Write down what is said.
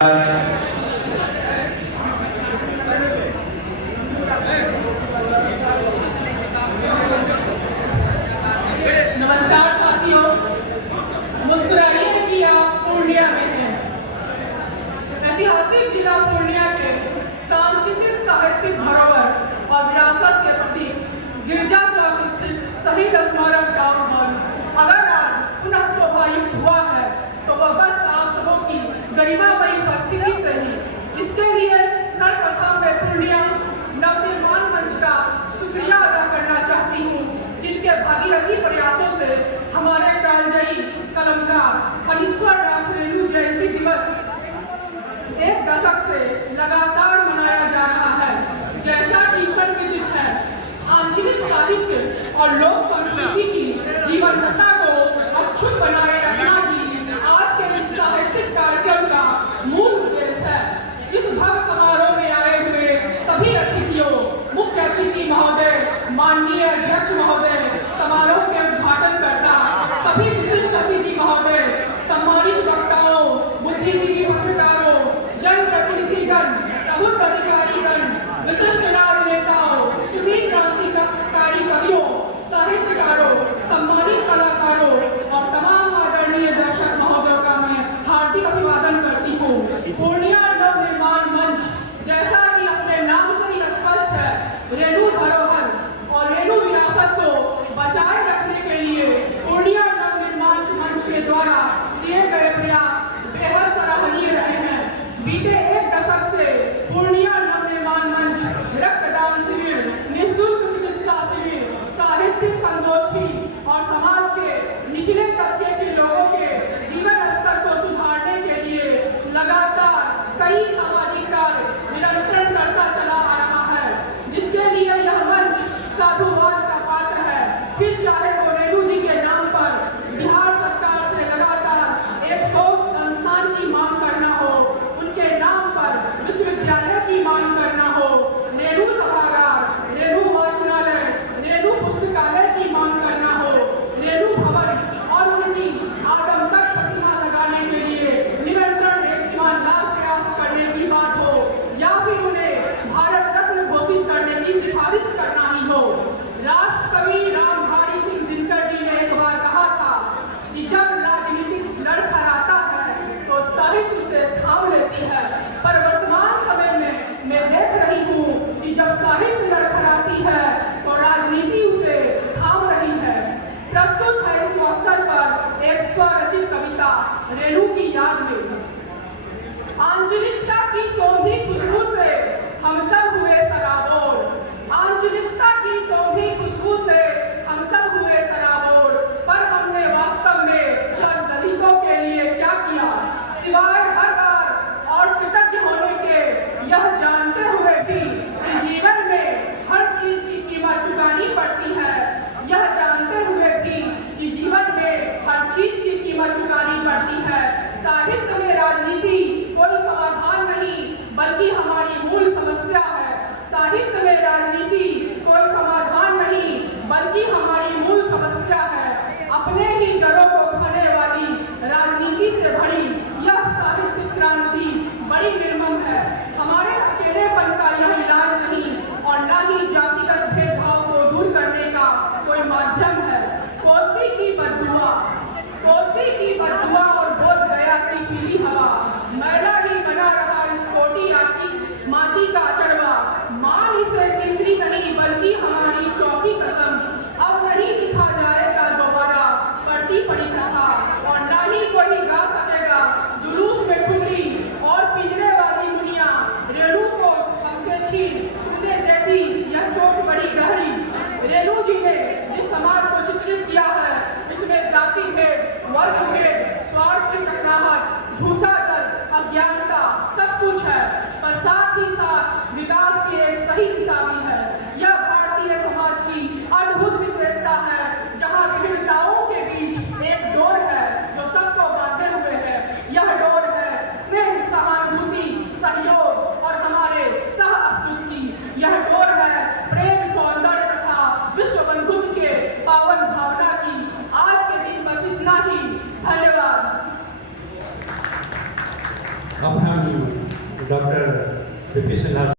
नमस्कार साथियों, मुस्कुराइए कि आप पूर्णिया में हैं। ऐतिहासिक जिला पूर्णिया के सांस्कृतिक साहित्यिक धरोहर और विरासत के प्रति गिरजा चौक स्थित शहीद स्मारक ग्राउंड हॉल अगर आज पुनः शोभायुक्त हुआ है तो वह बस आप सबों की गरिमामयी उपस्थिति से ही। इसके लिए सर्वप्रथम मैं पूर्णिया नवनिर्माण मंच का शुक्रिया अदा करना चाहती हूँ, जिनके भागीरथी प्रयासों से हमारे कालजयी कलमकार फणीश्वरनाथ रेणु जयंती दिवस एक दशक से लगातार मनाया जा रहा है। जैसा कि सर्वविदित है, आंचलिक साहित्य और लोक संस्कृति की जीवंतता को अक्षुण्ण बनाए रखना ही आज के इस साहित्यिक कार्यक्रम का मूल उद्देश्य है। इस भव्य समारोह में आए हुए सभी अतिथियों, मुख्य अतिथि महोदय, माननीय अध्यक्ष महोदय, समारोह के उद्घाटनकर्ता, सभी विशिष्ट अतिथि महोदय, सम्मानित वक्ताओं, बुद्धिजीवी पत्रकारों, जनप्रतिनिधिगण, प्रबुद्ध अधिकारीगण, विशिष्ट नारी नेताओं, सुधीर क्रांतिकारी कवियों, साहित्यकारों, सम्मानित कलाकारों और तमाम डॉक्टर पी.पी. सिन्हा